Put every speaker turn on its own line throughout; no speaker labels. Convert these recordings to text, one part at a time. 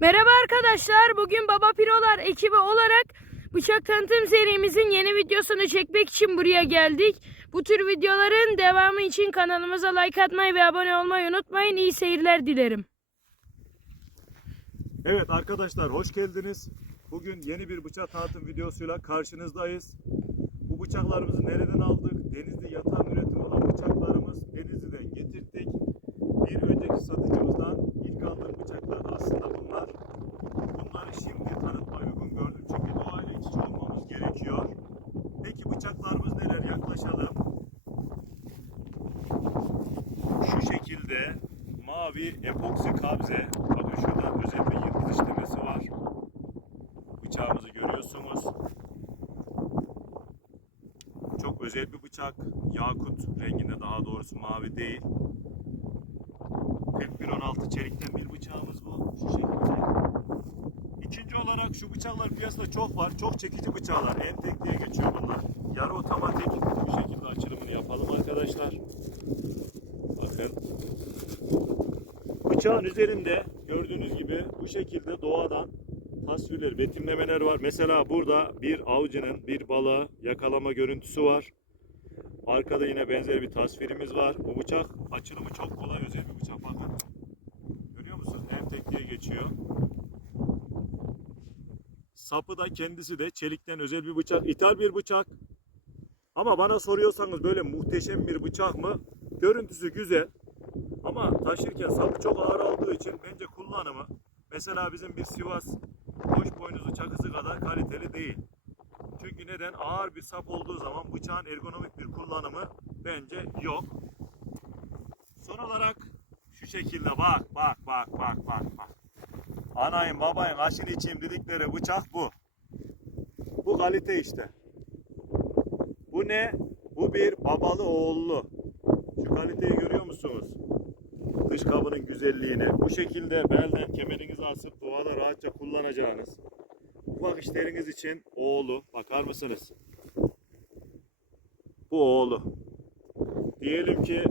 Merhaba arkadaşlar. Bugün Baba Pirolar ekibi olarak bıçak tanıtım serimizin yeni videosunu çekmek için buraya geldik. Bu tür videoların devamı için kanalımıza like atmayı ve abone olmayı unutmayın. İyi seyirler dilerim.
Evet arkadaşlar hoş geldiniz. Bugün yeni bir bıçak tanıtım videosuyla karşınızdayız. Bu bıçaklarımızı nereden aldık? Denizli yatağın üretimi olan bıçaklarımız Denizli'den getirdik. Bir önceki satıcımızdan ilk aldığım bıçaklar aslında bunlar. Bunları şimdi tanıtmaya uygun gördüm çünkü doğayla iç içe olmamız gerekiyor. Peki bıçaklarımız neler? Yaklaşalım. Şu şekilde mavi epoksi kabze. Bakın şurada özel bir yıldız işlemesi var. Bıçağımızı görüyorsunuz. Çok özel bir bıçak. Yakut renginde daha doğrusu mavi değil. 4116 çelikten bir bıçağımız bu. Şu şekilde. İkinci olarak şu bıçaklar piyasada çok var. Çok çekici bıçaklar. Entek diye geçiyor bunlar. Yarı otomatik. Bu şekilde açılımını yapalım arkadaşlar. Bakın. Bıçağın üzerinde gördüğünüz gibi bu şekilde doğadan tasvirler, betimlemeler var. Mesela burada bir avcının bir balığı yakalama görüntüsü var. Arkada yine benzer bir tasvirimiz var. Bu bıçak açılımı çok kolay özel bir bıçak. Bakın. Görüyor musunuz? Entek diye geçiyor. Sapı da kendisi de çelikten özel bir bıçak. İthal bir bıçak. Ama bana soruyorsanız böyle muhteşem bir bıçak mı? Görüntüsü güzel. Ama taşırken sapı çok ağır olduğu için bence kullanımı mesela bizim bir Sivas boş boynuzlu çakısı kadar kaliteli değil. Çünkü neden? Ağır bir sap olduğu zaman bıçağın ergonomik bir kullanımı bence yok. Son olarak şu şekilde bak bak bak bak bak bak. Anayın babayın aşın içeyim dedikleri bıçak bu. Bu kalite işte. Bu ne? Bu bir babalı oğullu. Şu kaliteyi görüyor musunuz? Dış kabının güzelliğini. Bu şekilde belden kemerinizi asıp doğada rahatça kullanacağınız ufak işleriniz için oğlu. Bakar mısınız? Bu oğlu. Diyelim ki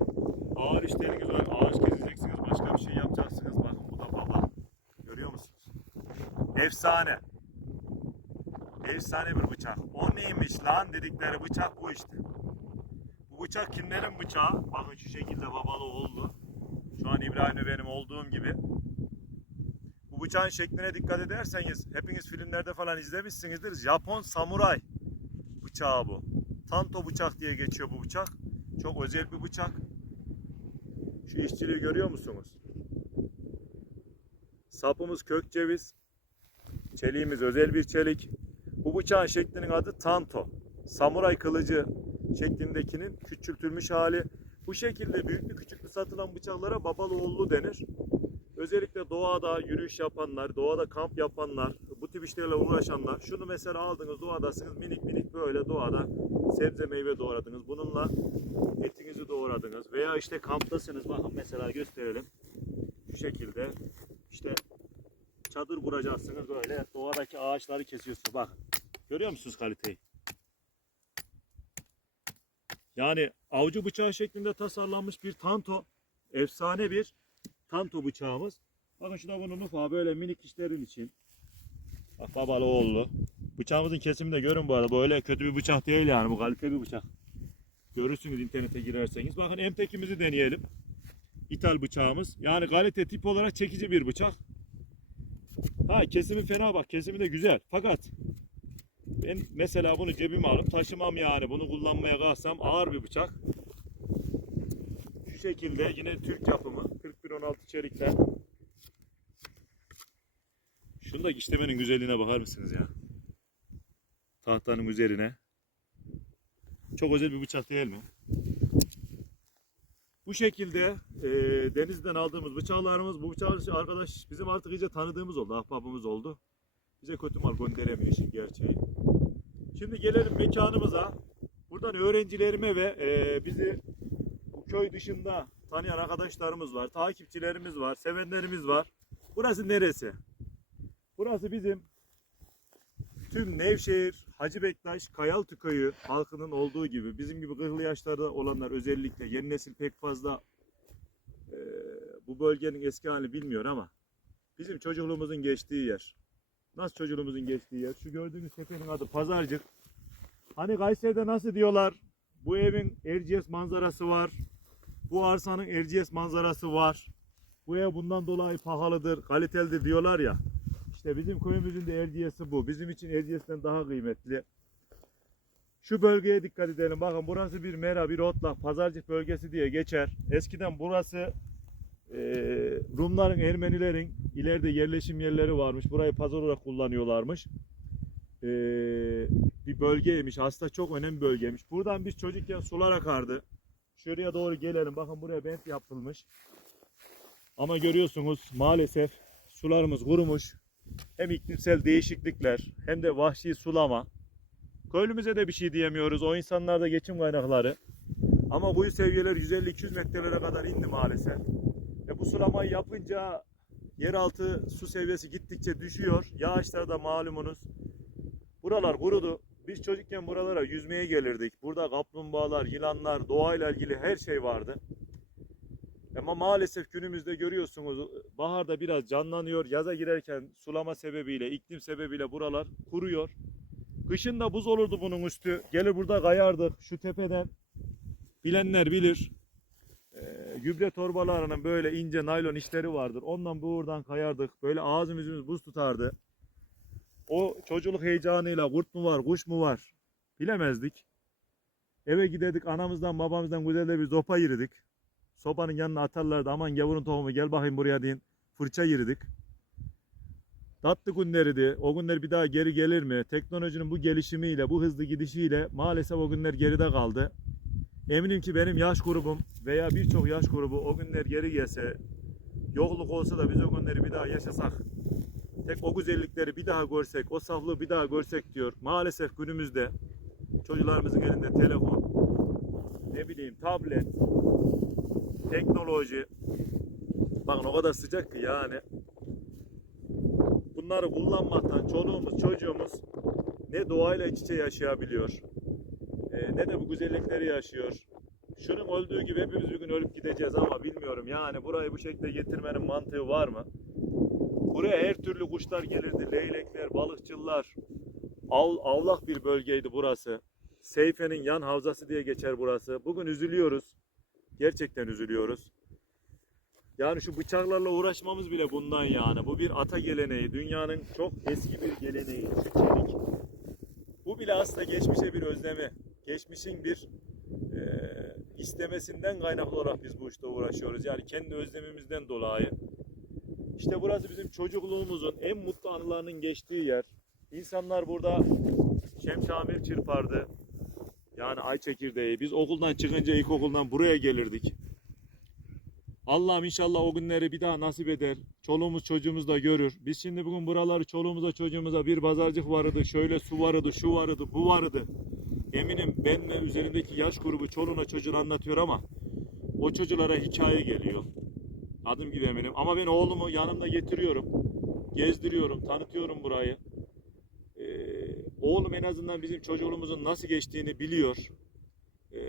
ağır işleriniz var. Ağaç keseceksiniz. Başka bir şey yapacaksınız. Bakın bu da baba. Efsane. Efsane bir bıçak. O neymiş lan dedikleri bıçak bu işte. Bu bıçak kimlerin bıçağı? Bakın şu şekilde babalı oğullu. Şu an İbrahim'le benim olduğum gibi. Bu bıçağın şekline dikkat ederseniz hepiniz filmlerde falan izlemişsinizdir. Japon samuray bıçağı bu. Tanto bıçak diye geçiyor bu bıçak. Çok özel bir bıçak. Şu işçiliği görüyor musunuz? Sapımız kök ceviz. Çeliğimiz özel bir çelik. Bu bıçağın şeklinin adı Tanto. Samuray kılıcı şeklindekinin küçültülmüş hali. Bu şekilde büyüklü küçüklü satılan bıçaklara babalı oğullu denir. Özellikle doğada yürüyüş yapanlar, doğada kamp yapanlar, bu tip işlerle uğraşanlar. Şunu mesela aldınız doğadasınız minik minik böyle doğada sebze meyve doğradınız. Bununla etinizi doğradınız. Veya işte kamptasınız bakın mesela gösterelim. Şu şekilde işte çadır kuracaksınız böyle doğadaki ağaçları kesiyorsunuz. Bak görüyor musunuz kaliteyi? Yani avcı bıçağı şeklinde tasarlanmış bir tanto. Efsane bir tanto bıçağımız. Bakın şurada bunun ufağı böyle minik işlerin için. Bak babalı oğullu. Bıçağımızın kesimini de görün bu arada. Böyle kötü bir bıçak değil yani. Bu kalite bir bıçak. Görürsünüz internete girerseniz. Bakın emtekimizi deneyelim. İthal bıçağımız. Yani kalite tip olarak çekici bir bıçak. Ha kesimi fena bak. Kesimi de güzel. Fakat ben mesela bunu cebime alıp taşımam yani. Bunu kullanmaya kalksam ağır bir bıçak. Şu şekilde yine Türk yapımı 4116 çelikten. Şundaki işlemenin güzelliğine bakar mısınız ya? Tahtanın üzerine. Çok özel bir bıçak değil mi? Bu şekilde e, denizden aldığımız bıçaklarımız, bu bıçak arkadaş bizim artık iyice tanıdığımız oldu, ahbabımız oldu. Bize kötü mal gönderemiyor işin gerçeği. Şimdi gelelim mekanımıza. Buradan öğrencilerime ve e, bizi bu köy dışında tanıyan arkadaşlarımız var, takipçilerimiz var, sevenlerimiz var. Burası neresi? Burası bizim tüm Nevşehir, Hacı Bektaş, Kayaltı köyü halkının olduğu gibi bizim gibi 40'lı yaşlarda olanlar özellikle yeni nesil pek fazla e, bu bölgenin eski halini bilmiyor ama bizim çocukluğumuzun geçtiği yer. Nasıl çocukluğumuzun geçtiği yer? Şu gördüğünüz tepenin adı Pazarcık. Hani Kayseri'de nasıl diyorlar? Bu evin Erciyes manzarası var. Bu arsanın Erciyes manzarası var. Bu ev bundan dolayı pahalıdır, kalitelidir diyorlar ya. İşte bizim köyümüzün de Erciyes'i bu. Bizim için Erciyes'ten daha kıymetli. Şu bölgeye dikkat edelim. Bakın burası bir mera, bir otlak, pazarcık bölgesi diye geçer. Eskiden burası e, Rumların, Ermenilerin ileride yerleşim yerleri varmış. Burayı pazar olarak kullanıyorlarmış. E, bir bölgeymiş. Aslında çok önemli bölgeymiş. Buradan biz çocukken sular akardı. Şuraya doğru gelelim. Bakın buraya bent yapılmış. Ama görüyorsunuz maalesef sularımız kurumuş. Hem iklimsel değişiklikler hem de vahşi sulama. Köylümüze de bir şey diyemiyoruz. O insanlarda geçim kaynakları. Ama bu seviyeler 150-200 metrelere kadar indi maalesef. E bu sulamayı yapınca yeraltı su seviyesi gittikçe düşüyor. Yağışlar da malumunuz. Buralar kurudu. Biz çocukken buralara yüzmeye gelirdik. Burada kaplumbağalar, yılanlar, doğayla ilgili her şey vardı. Ama maalesef günümüzde görüyorsunuz baharda biraz canlanıyor. Yaza girerken sulama sebebiyle, iklim sebebiyle buralar kuruyor. Kışın da buz olurdu bunun üstü. Gelir burada kayardık şu tepeden. Bilenler bilir. Ee, gübre torbalarının böyle ince naylon işleri vardır. Ondan buradan kayardık. Böyle yüzümüz buz tutardı. O çocukluk heyecanıyla kurt mu var, kuş mu var bilemezdik. Eve giderdik anamızdan babamızdan güzel bir zopa yirdik. Sobanın yanına atarlardı aman gavurun tohumu gel bakayım buraya deyin. Fırça yirdik. Tatlı günlerdi. O günler bir daha geri gelir mi? Teknolojinin bu gelişimiyle, bu hızlı gidişiyle maalesef o günler geride kaldı. Eminim ki benim yaş grubum veya birçok yaş grubu o günler geri gelse, yokluk olsa da biz o günleri bir daha yaşasak, tek o güzellikleri bir daha görsek, o saflığı bir daha görsek diyor. Maalesef günümüzde çocuklarımızın elinde telefon, ne bileyim tablet, teknoloji, bakın o kadar sıcak ki yani bunları kullanmaktan çoluğumuz çocuğumuz ne doğayla iç içe yaşayabiliyor e, ne de bu güzellikleri yaşıyor. Şunun öldüğü gibi hepimiz bir gün ölüp gideceğiz ama bilmiyorum yani burayı bu şekilde getirmenin mantığı var mı? Buraya her türlü kuşlar gelirdi. Leylekler, balıkçılar. Av, avlak bir bölgeydi burası. Seyfe'nin yan havzası diye geçer burası. Bugün üzülüyoruz. Gerçekten üzülüyoruz. Yani şu bıçaklarla uğraşmamız bile bundan yani. Bu bir ata geleneği. Dünyanın çok eski bir geleneği. Çelik. Bu bile aslında geçmişe bir özlemi. Geçmişin bir e, istemesinden kaynaklı olarak biz bu işte uğraşıyoruz. Yani kendi özlemimizden dolayı. İşte burası bizim çocukluğumuzun en mutlu anılarının geçtiği yer. İnsanlar burada şemşamir çırpardı. Yani ay çekirdeği. Biz okuldan çıkınca ilkokuldan buraya gelirdik. Allah'ım inşallah o günleri bir daha nasip eder. Çoluğumuz çocuğumuz da görür. Biz şimdi bugün buraları çoluğumuza çocuğumuza bir pazarcık vardı, şöyle su vardı, şu vardı, bu vardı. Eminim benle üzerindeki yaş grubu çoluğuna çocuğuna anlatıyor ama o çocuklara hikaye geliyor. Adım gibi eminim. Ama ben oğlumu yanımda getiriyorum. Gezdiriyorum, tanıtıyorum burayı. Oğlum en azından bizim çocukluğumuzun nasıl geçtiğini biliyor. Ee,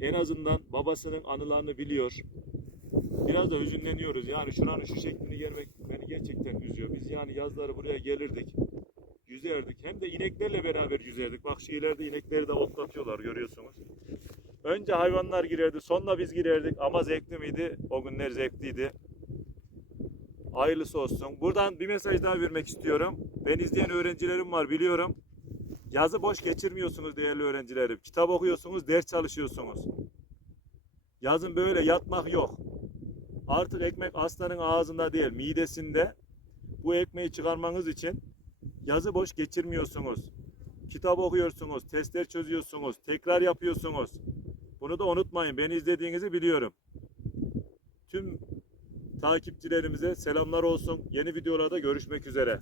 en azından babasının anılarını biliyor. Biraz da hüzünleniyoruz. Yani şuranın şu şeklini görmek beni gerçekten üzüyor. Biz yani yazları buraya gelirdik. Yüzerdik. Hem de ineklerle beraber yüzerdik. Bak şu ileride inekleri de otlatıyorlar görüyorsunuz. Önce hayvanlar girerdi, sonra biz girerdik ama zevkli miydi? O günler zevkliydi. Hayırlısı olsun. Buradan bir mesaj daha vermek istiyorum. Ben izleyen öğrencilerim var biliyorum. Yazı boş geçirmiyorsunuz değerli öğrencilerim. Kitap okuyorsunuz, ders çalışıyorsunuz. Yazın böyle yatmak yok. Artık ekmek aslanın ağzında değil, midesinde. Bu ekmeği çıkarmanız için yazı boş geçirmiyorsunuz. Kitap okuyorsunuz, testler çözüyorsunuz, tekrar yapıyorsunuz. Bunu da unutmayın. Beni izlediğinizi biliyorum. Tüm takipçilerimize selamlar olsun. Yeni videolarda görüşmek üzere.